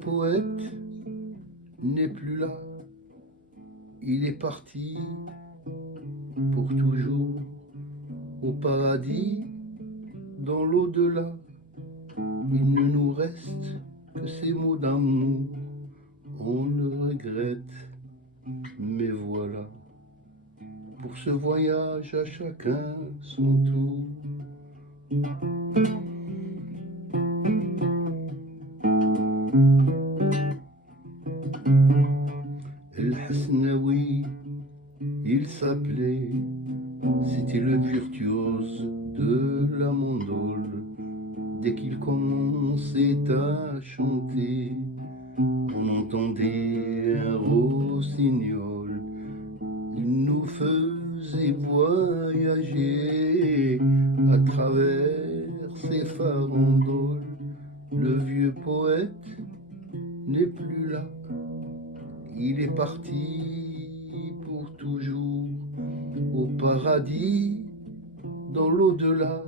poète n'est plus là, il est parti pour toujours au paradis, dans l'au-delà. Il ne nous reste que ces mots d'amour, on le regrette, mais voilà. Pour ce voyage à chacun son tour. El Hasnaoui, il s'appelait, c'était le virtuose de la mandole. Dès qu'il commençait à chanter, on entendait un rossignol. Il nous faisait voyager à travers ces farandoles. Le vieux poète n'est plus là, il est parti pour toujours au paradis, dans l'au-delà.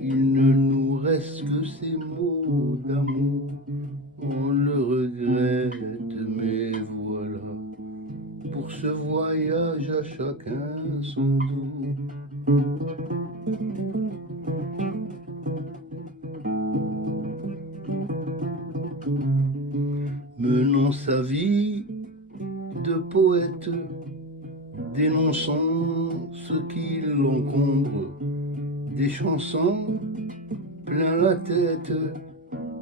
Il ne nous reste que ces mots d'amour, on le regrette, mais voilà. Pour ce voyage à chacun son tour. Menant sa vie de poète, dénonçant ce qui l'encombre, des chansons plein la tête,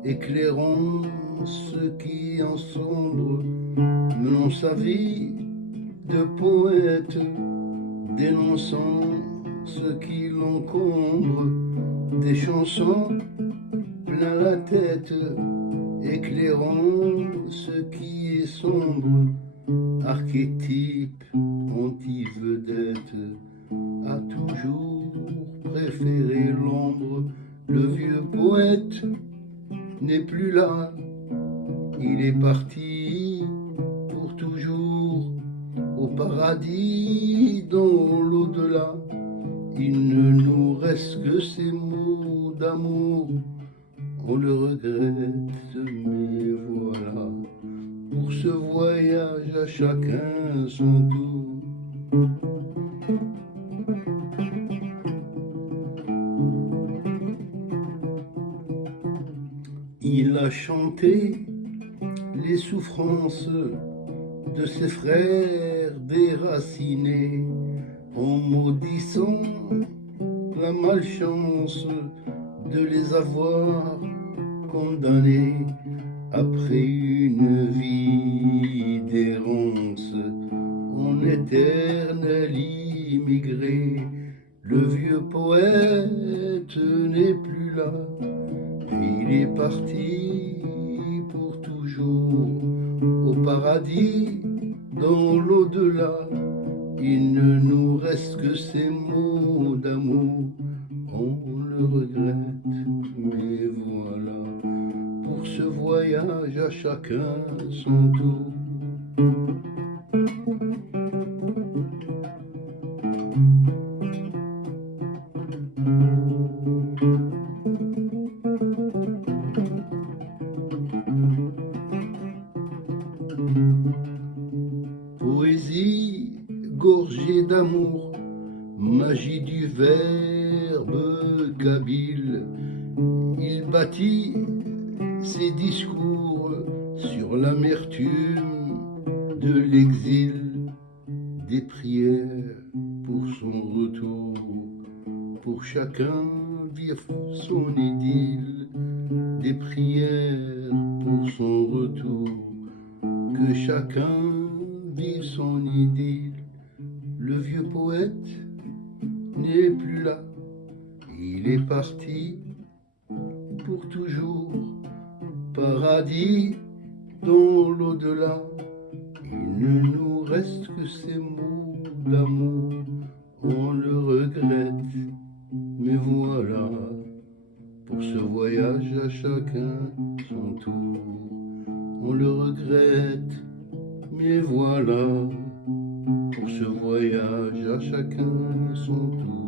éclairant ce qui ensombre. Menant sa vie de poète, dénonçant ce qui l'encombre, des chansons plein la tête, éclairant ce qui est sombre. Archétype, anti-vedette, a toujours préféré l'ombre. Le vieux poète n'est plus là, il est parti pour toujours au paradis, dans l'au-delà. Il ne nous reste que ces mots d'amour, on le regrette, mais voilà. Pour ce voyage à chacun son tour. Il a chanté les souffrances de ses frères déracinés, en maudissant la malchance de les avoir condamnés. Après une vie d'errance, en éternel immigré, le vieux poète n'est plus là, il est parti pour toujours au paradis, dans l'au-delà. Il ne nous reste que ces mots d'amour, on le regrette, mais voilà. Pour ce voyage à chacun son tour. Poésie gorgée d'amour, magie du verbe kabyle, il bâtit ses discours sur l'amertume de l'exil, des prières pour son retour, pour chacun vivre son idylle, des prières pour son retour, que chacun vive son idylle. Le vieux poète n'est plus là, il est parti pour toujours, paradis dans l'au-delà. Il ne nous reste que ces mots d'amour, on le regrette, mais voilà. Pour ce voyage à chacun son tour, on le regrette, mais voilà. Pour ce voyage à chacun son tour.